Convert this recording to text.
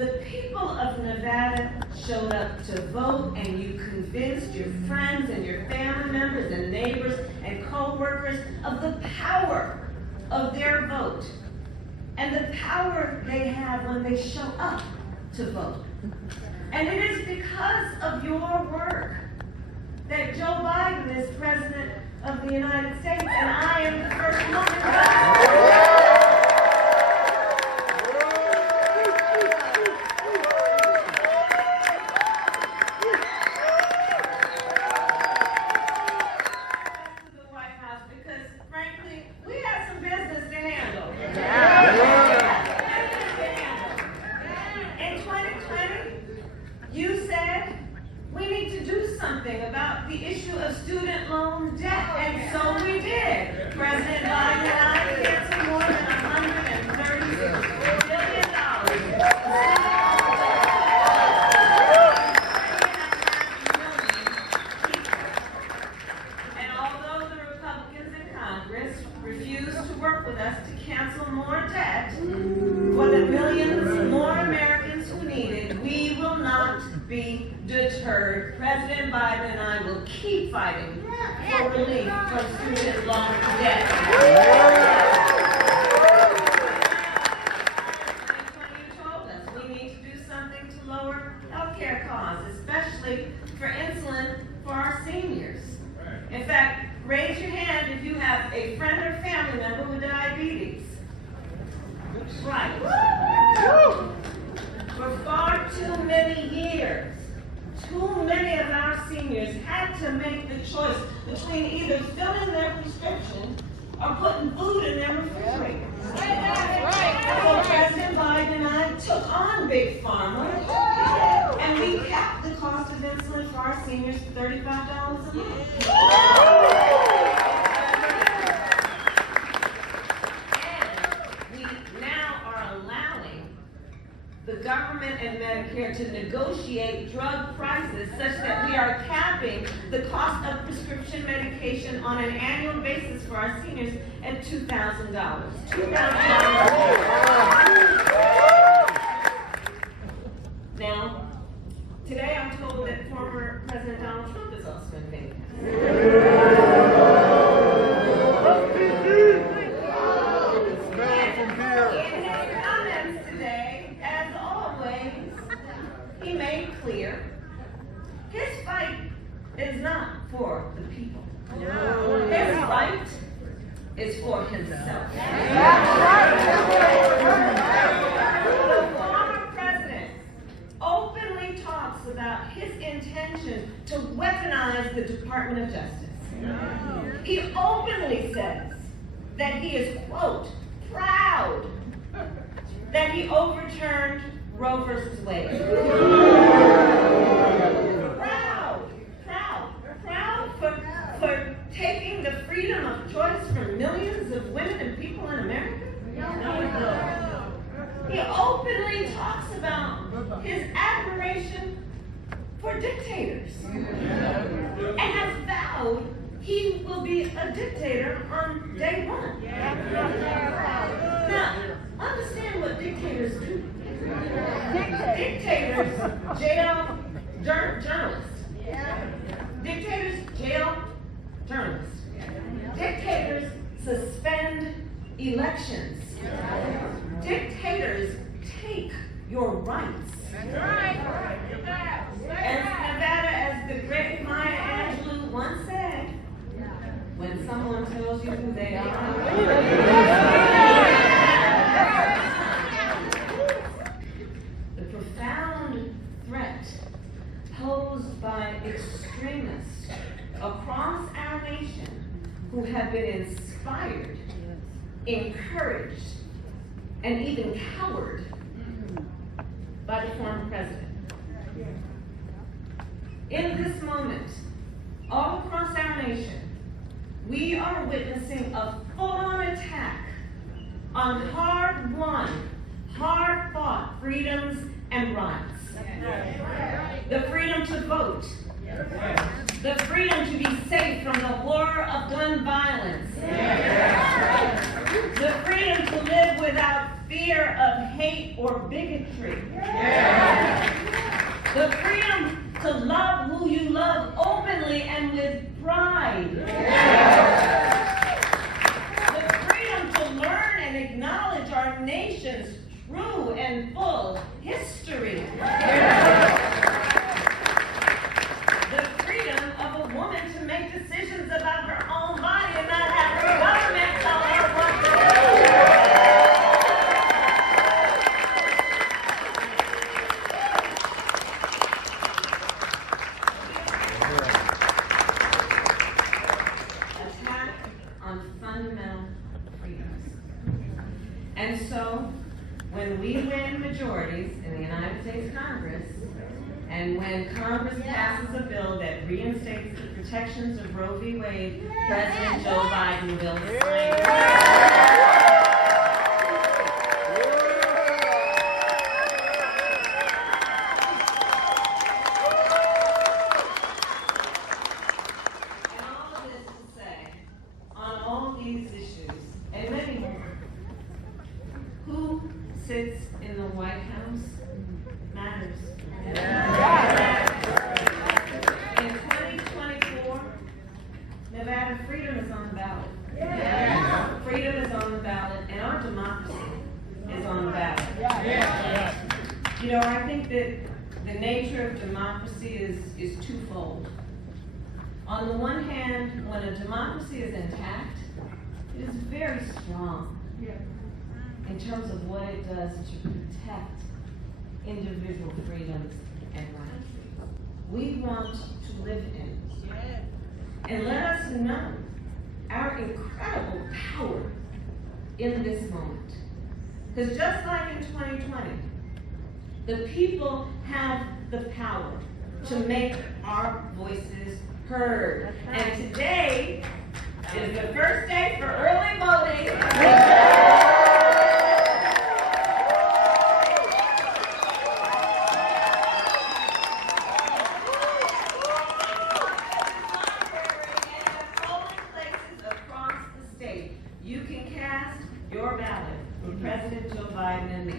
The people of Nevada showed up to vote, and you convinced your friends and your family members and neighbors and co-workers of the power of their vote and the power they have when they show up to vote. And it is because of your work that Joe Biden is President of the United States, and I am the first woman president. About the issue of student loan debt, and so we did. President Biden and I canceled more than $136 billion. And although the Republicans in Congress refused to work with us to cancel more debt for the millions more Americans who need it, we will not be deterred. President Biden and I will keep fighting for relief from student loan debt. You told us we need to do something to lower healthcare costs, especially for insulin for our seniors. In fact, raise your hand if you have a friend or family member with diabetes. Right. For far too many years, too many of our seniors had to make the choice between either filling their prescription or putting food in their refrigerator. So President Biden and I took on Big Pharma, and we capped the cost of insulin for our seniors to $35 a month. The government and Medicare to negotiate drug prices such that we are capping the cost of prescription medication on an annual basis for our seniors at $2,000. Now, today I'm told that former President Donald Trump is also in Vegas. He made clear his fight is not for the people. His fight is for himself. The former president openly talks about his intention to weaponize the Department of Justice. He openly says that he is, quote, proud that he overturned Roe versus Wade. Proud for taking the freedom of choice from millions of women and people in America? He openly talks about his admiration for dictators and has vowed he will be a dictator on day one. Now, understand what dictators do. Dictators jail journalists. Dictators jail journalists. Dictators suspend elections. Dictators take your rights. As Nevada, as the great Maya Angelou once said, when someone tells you who they are, threat posed by extremists across our nation who have been inspired, encouraged, and even cowered by the former president. In this moment, all across our nation, we are witnessing a full-on attack on hard-won, hard-fought freedoms and rights. The freedom to vote. The freedom to be safe from the horror of gun violence. The freedom to live without fear of hate or bigotry. The freedom to love who you love openly and with pride. The freedom to learn and acknowledge our nation's true and full history. The freedom of a woman to make decisions about her own body and not have the government tell her what to do. Attack on fundamental freedoms. And so, when we win majorities in the United States Congress, and when Congress passes a bill that reinstates the protections of Roe v. Wade, President Joe Biden will sign it. And all of this to say, on all these issues, and many more, who sits in the White House matters. In 2024, Nevada, freedom is on the ballot. Freedom is on the ballot, and our democracy is on the ballot. You know, I think that the nature of democracy is twofold. On the one hand, when a democracy is intact, it is very strong in terms of what it does to protect individual freedoms and rights. We want to live in and let us know our incredible power in this moment. Because just like in 2020, the people have the power to make our voices heard. And today is the first day for early voting. You can cast your ballot for President Joe Biden and me.